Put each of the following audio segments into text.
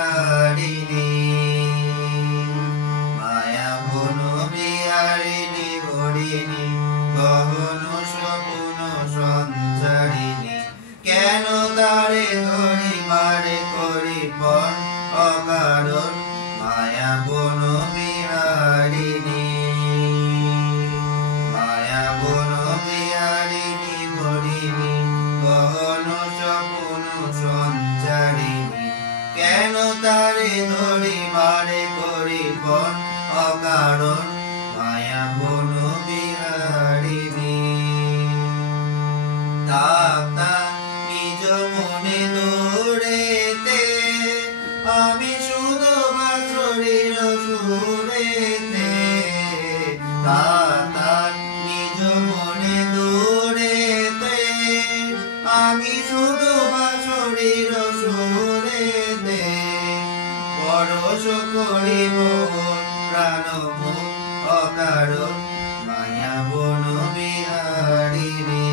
বিহারিণী মায়া বন বিহারিণী হরিণী গহন স্বপ্ন সঞ্চারিণী কেন তারে ধরি মারে করি পণ অকারণ মায়া বন বিহারিণী মায়া বন বিহারিণী হরিণী গহন স্বপ্ন সঞ্চারিণী কেন তারে ধরি মারে করি পণ অকারণ মায়া বন বিহারিণী তাতা নিজ মনে দৌড়েতে আমি শুধু বাঁশরীর সুরেতে তাতা নিজ মনে দৌড়েতে আমি শুধু বাঁশরীর সুরেতে পরশ করিব প্রাণ অকারণ মায়া বন বিহারিণী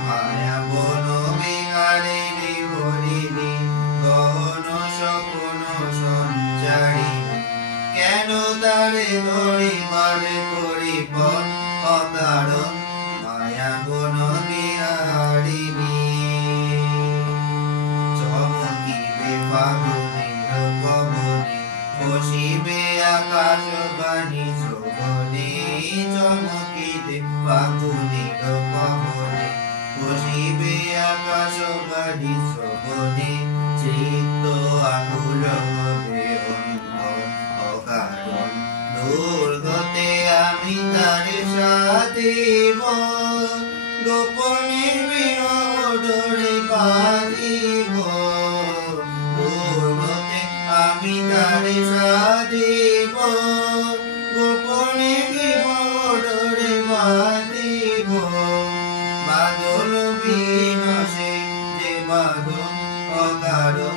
মায়া বন বিহারিণী হরিণী গহন স্বপ্ন সঞ্চারিণী কেন তারে ধরি মারে করি পণ অকারণ মায়া বন বিহারিণী চমকিবে ফাগুনের পবনে বসিবে আকাশ বাণী শ্রবণে চমকিবে ফাগুনের পবনে বসিবে আকাশ বাণী শ্রবণে চিত্ত আকুল হবে অকারণ দুর্গতে আমি তারে সাধিব গোপনে বিরহ ডোরে বাঁধিব দুর্গতে আমি তারে সাধিব গোপনে বিরহ ডোরে বাঁধিব বাদল বিনসে যে বাদল অকারণ